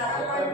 Yeah.